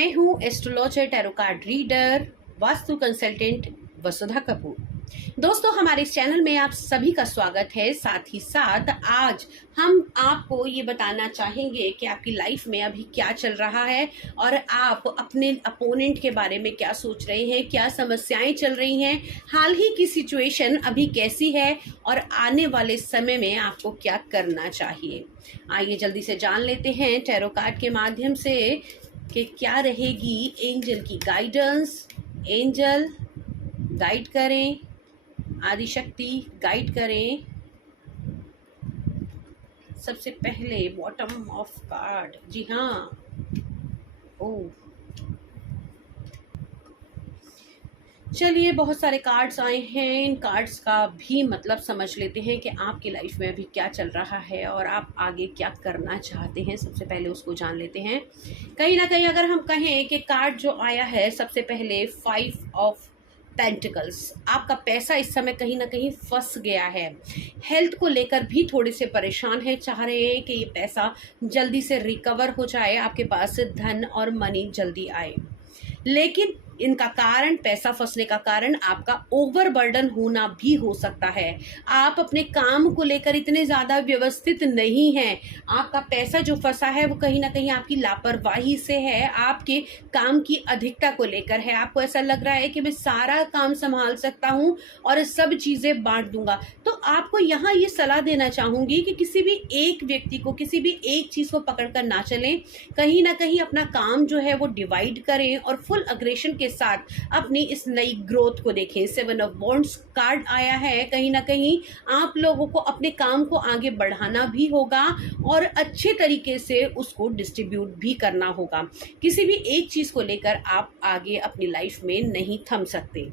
मैं हूँ astrologer, tarot card reader, vastu consultant Vasudha Kapoor. दोस्तों, हमारे इस चैनल में आप सभी का स्वागत है। साथ ही साथ आज हम आपको ये बताना चाहेंगे कि आपकी लाइफ में अभी क्या चल रहा है और आप अपने अपोनेंट के बारे में क्या सोच रहे हैं, क्या समस्याएं चल रही हैं, हाल ही की सिचुएशन अभी कैसी है और आने वाले समय में आपको क्या करना चाहिए। आइए जल्दी से जान लेते हैं टैरो कार्ड के माध्यम से कि क्या रहेगी एंजल की गाइडेंस। एंजल गाइड करें, आदिशक्ति गाइड करें। सबसे पहले बॉटम ऑफ कार्ड, जी हाँ, ओह चलिए, बहुत सारे कार्ड्स आए हैं। इन कार्ड्स का भी मतलब समझ लेते हैं कि आपकी लाइफ में अभी क्या चल रहा है और आप आगे क्या करना चाहते हैं। सबसे पहले उसको जान लेते हैं। कहीं ना कहीं अगर हम कहें कि कार्ड जो आया है सबसे पहले 5 ऑफ पेंटिकल्स, आपका पैसा इस समय कहीं ना कहीं फंस गया है। हेल्थ को लेकर भी थोड़े से परेशान है, चाह रहे हैं कि ये पैसा जल्दी से रिकवर हो जाए, आपके पास धन और मनी जल्दी आए। लेकिन इनका कारण, पैसा फंसने का कारण आपका ओवरबर्डन होना भी हो सकता है। आप अपने काम को लेकर इतने ज़्यादा व्यवस्थित नहीं हैं। आपका पैसा जो फंसा है वो कहीं ना कहीं आपकी लापरवाही से है, आपके काम की अधिकता को लेकर है। आपको ऐसा लग रहा है कि मैं सारा काम संभाल सकता हूँ और सब चीज़ें बांट दूंगा। तो आपको यहाँ ये सलाह देना चाहूँगी कि किसी भी एक व्यक्ति को, किसी भी एक चीज़ को पकड़ कर ना चलें। कहीं ना कहीं अपना काम जो है वो डिवाइड करें और फुल अग्रेशन के साथ अपनी इस नई ग्रोथ को देखें। 7 ऑफ वॉन्ड्स कार्ड आया है। कहीं ना कहीं आप लोगों को अपने काम को आगे बढ़ाना भी होगा और अच्छे तरीके से उसको डिस्ट्रीब्यूट भी करना होगा। किसी भी एक चीज को लेकर आप आगे अपनी लाइफ में नहीं थम सकते।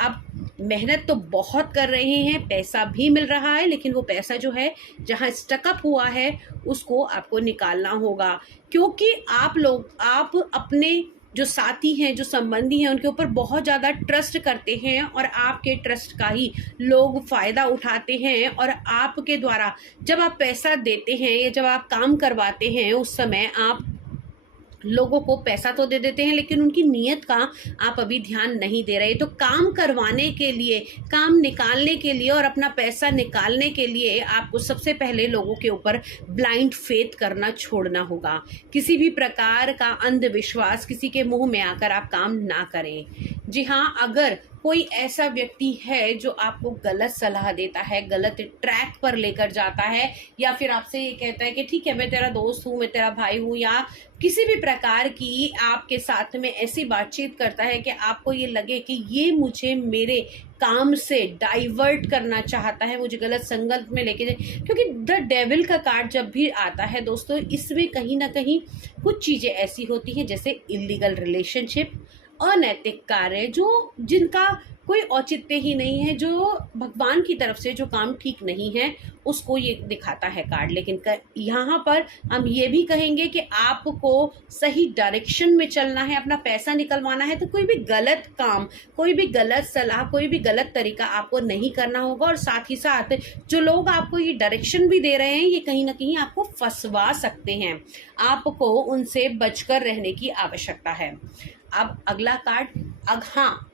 आप मेहनत तो बहुत कर रहे हैं, पैसा भी मिल रहा है, लेकिन वो पैसा जो है जहां स्टकअप हुआ है उसको आपको निकालना होगा। क्योंकि आप अपने जो साथी हैं, जो संबंधी हैं, उनके ऊपर बहुत ज़्यादा ट्रस्ट करते हैं और आपके ट्रस्ट का ही लोग फ़ायदा उठाते हैं। और आपके द्वारा जब आप पैसा देते हैं या जब आप काम करवाते हैं, उस समय आप लोगों को पैसा तो दे देते हैं, लेकिन उनकी नीयत का आप अभी ध्यान नहीं दे रहे। तो काम करवाने के लिए, काम निकालने के लिए और अपना पैसा निकालने के लिए आपको सबसे पहले लोगों के ऊपर ब्लाइंड फेथ करना छोड़ना होगा। किसी भी प्रकार का अंधविश्वास, किसी के मुंह में आकर आप काम ना करें। जी हाँ, अगर कोई ऐसा व्यक्ति है जो आपको गलत सलाह देता है, गलत ट्रैक पर लेकर जाता है, या फिर आपसे ये कहता है कि ठीक है मैं तेरा दोस्त हूँ, मैं तेरा भाई हूँ, या किसी भी प्रकार की आपके साथ में ऐसी बातचीत करता है कि आपको ये लगे कि ये मुझे मेरे काम से डाइवर्ट करना चाहता है, मुझे गलत संगत में लेके जाए। क्योंकि द डेविल का कार्ड जब भी आता है दोस्तों, इसमें कहीं ना कहीं कुछ चीज़ें ऐसी होती हैं जैसे इलीगल रिलेशनशिप, अनैतिक कार्य, जिनका कोई औचित्य ही नहीं है, जो भगवान की तरफ से जो काम ठीक नहीं है उसको ये दिखाता है कार्ड। लेकिन यहाँ पर हम ये भी कहेंगे कि आपको सही डायरेक्शन में चलना है, अपना पैसा निकलवाना है, तो कोई भी गलत काम, कोई भी गलत सलाह, कोई भी गलत तरीका आपको नहीं करना होगा। और साथ ही साथ जो लोग आपको ये डायरेक्शन भी दे रहे हैं, ये कहीं ना कहीं आपको फंसवा सकते हैं। आपको उनसे बचकर रहने की आवश्यकता है। अब अगला कार्ड,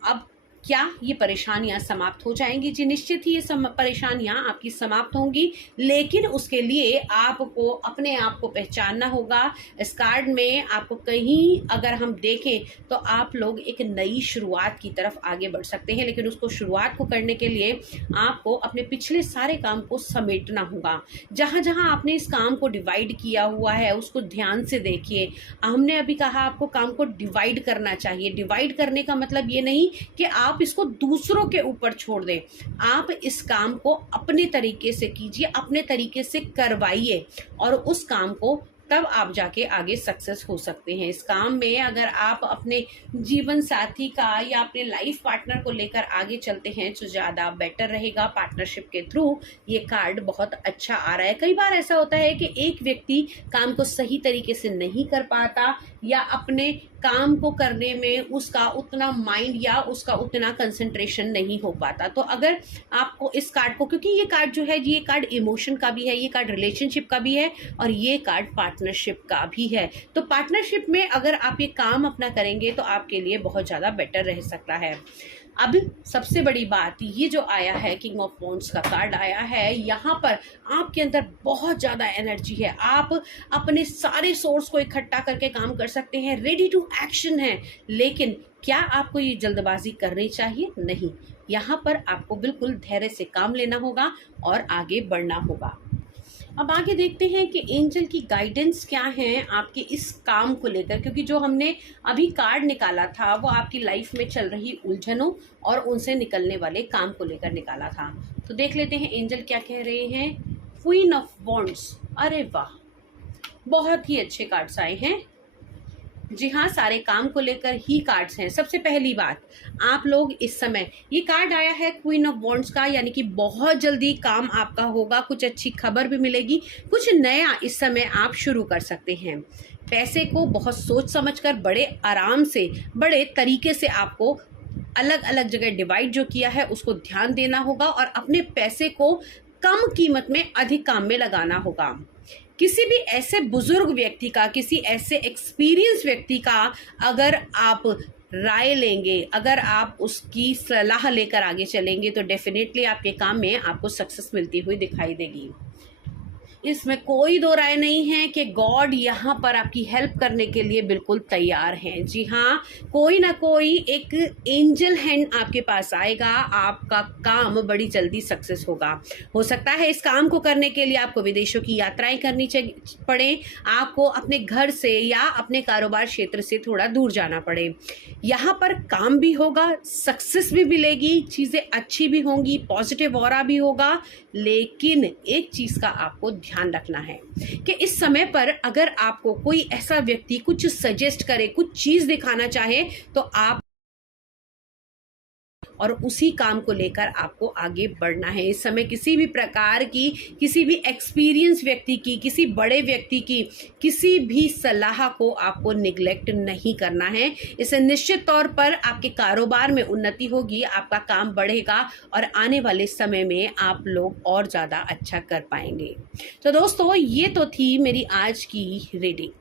अब क्या ये परेशानियां समाप्त हो जाएंगी? जी निश्चित ही ये परेशानियां आपकी समाप्त होंगी, लेकिन उसके लिए आपको अपने आप को पहचानना होगा। इस कार्ड में आपको कहीं अगर हम देखें तो आप लोग एक नई शुरुआत की तरफ आगे बढ़ सकते हैं, लेकिन उसको शुरुआत को करने के लिए आपको अपने पिछले सारे काम को समेटना होगा। जहां जहां आपने इस काम को डिवाइड किया हुआ है उसको ध्यान से देखिए। हमने अभी कहा आपको काम को डिवाइड करना चाहिए। डिवाइड करने का मतलब ये नहीं कि आप इसको दूसरों के ऊपर छोड़ दें। आप इस काम को अपने तरीके से कीजिए, अपने तरीके से करवाइए और उस काम को तब आप जाके आगे सक्सेस हो सकते हैं। इस काम में अगर आप अपने जीवन साथी का या अपने लाइफ पार्टनर को लेकर आगे चलते हैं तो ज़्यादा बेटर रहेगा। पार्टनरशिप के थ्रू ये कार्ड बहुत अच्छा आ रहा है। कई बार ऐसा होता है कि एक व्यक्ति काम को सही तरीके से नहीं कर पाता या अपने काम को करने में उसका उतना माइंड या उसका उतना कंसंट्रेशन नहीं हो पाता। तो अगर आपको इस कार्ड को, क्योंकि ये कार्ड जो है, ये कार्ड इमोशन का भी है, ये कार्ड रिलेशनशिप का भी है और ये कार्ड पार्टनरशिप का भी है। तो पार्टनरशिप में अगर आप ये काम अपना करेंगे तो आपके लिए बहुत ज़्यादा बेटर रह सकता है। अब सबसे बड़ी बात, ये जो आया है किंग ऑफ वॉन्ड्स का कार्ड आया है, यहाँ पर आपके अंदर बहुत ज़्यादा एनर्जी है। आप अपने सारे सोर्स को इकट्ठा करके काम कर सकते हैं, रेडी टू एक्शन है। लेकिन क्या आपको ये जल्दबाजी करनी चाहिए? नहीं, यहाँ पर आपको बिल्कुल धैर्य से काम लेना होगा और आगे बढ़ना होगा। अब आगे देखते हैं कि एंजल की गाइडेंस क्या है आपके इस काम को लेकर, क्योंकि जो हमने अभी कार्ड निकाला था वो आपकी लाइफ में चल रही उलझनों और उनसे निकलने वाले काम को लेकर निकाला था। तो देख लेते हैं एंजल क्या कह रहे हैं। क्वीन ऑफ वॉन्ड्स, अरे वाह, बहुत ही अच्छे कार्ड्स आए हैं। जी हाँ, सारे काम को लेकर ही कार्ड्स हैं। सबसे पहली बात, आप लोग इस समय, ये कार्ड आया है क्वीन ऑफ वॉन्ड्स का, यानी कि बहुत जल्दी काम आपका होगा, कुछ अच्छी खबर भी मिलेगी, कुछ नया इस समय आप शुरू कर सकते हैं। पैसे को बहुत सोच समझकर, बड़े आराम से, बड़े तरीके से आपको अलग अलग जगह डिवाइड जो किया है उसको ध्यान देना होगा और अपने पैसे को कम कीमत में अधिक काम में लगाना होगा। किसी भी ऐसे बुजुर्ग व्यक्ति का, किसी ऐसे एक्सपीरियंस व्यक्ति का अगर आप राय लेंगे, अगर आप उसकी सलाह लेकर आगे चलेंगे तो डेफिनेटली आपके काम में आपको सक्सेस मिलती हुई दिखाई देगी। इसमें कोई दो राय नहीं है कि गॉड यहाँ पर आपकी हेल्प करने के लिए बिल्कुल तैयार हैं। जी हाँ, कोई ना कोई एक एंजल हैंड आपके पास आएगा, आपका काम बड़ी जल्दी सक्सेस होगा। हो सकता है इस काम को करने के लिए आपको विदेशों की यात्राएं करनी पड़े, आपको अपने घर से या अपने कारोबार क्षेत्र से थोड़ा दूर जाना पड़े। यहाँ पर काम भी होगा, सक्सेस भी मिलेगी, चीज़ें अच्छी भी होंगी, पॉजिटिव ऑरा भी होगा। लेकिन एक चीज़ का आपको ध्यान रखना है कि इस समय पर अगर आपको कोई ऐसा व्यक्ति कुछ सजेस्ट करे, कुछ चीज़ दिखाना चाहे, तो आप और उसी काम को लेकर आपको आगे बढ़ना है। इस समय किसी भी प्रकार की, किसी भी एक्सपीरियंस व्यक्ति की, किसी बड़े व्यक्ति की किसी भी सलाह को आपको निगलेक्ट नहीं करना है। इससे निश्चित तौर पर आपके कारोबार में उन्नति होगी, आपका काम बढ़ेगा और आने वाले समय में आप लोग और ज़्यादा अच्छा कर पाएंगे। तो दोस्तों, ये तो थी मेरी आज की रीडिंग।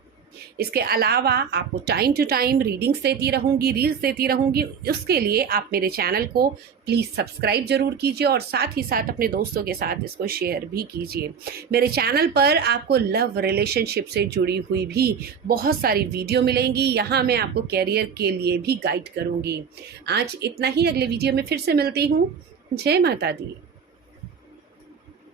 इसके अलावा आपको टाइम टू टाइम रीडिंग्स देती रहूँगी, रील्स देती रहूँगी। उसके लिए आप मेरे चैनल को प्लीज़ सब्सक्राइब जरूर कीजिए और साथ ही साथ अपने दोस्तों के साथ इसको शेयर भी कीजिए। मेरे चैनल पर आपको लव रिलेशनशिप से जुड़ी हुई भी बहुत सारी वीडियो मिलेंगी। यहाँ मैं आपको कैरियर के लिए भी गाइड करूँगी। आज इतना ही, अगले वीडियो में फिर से मिलती हूँ। जय माता दी।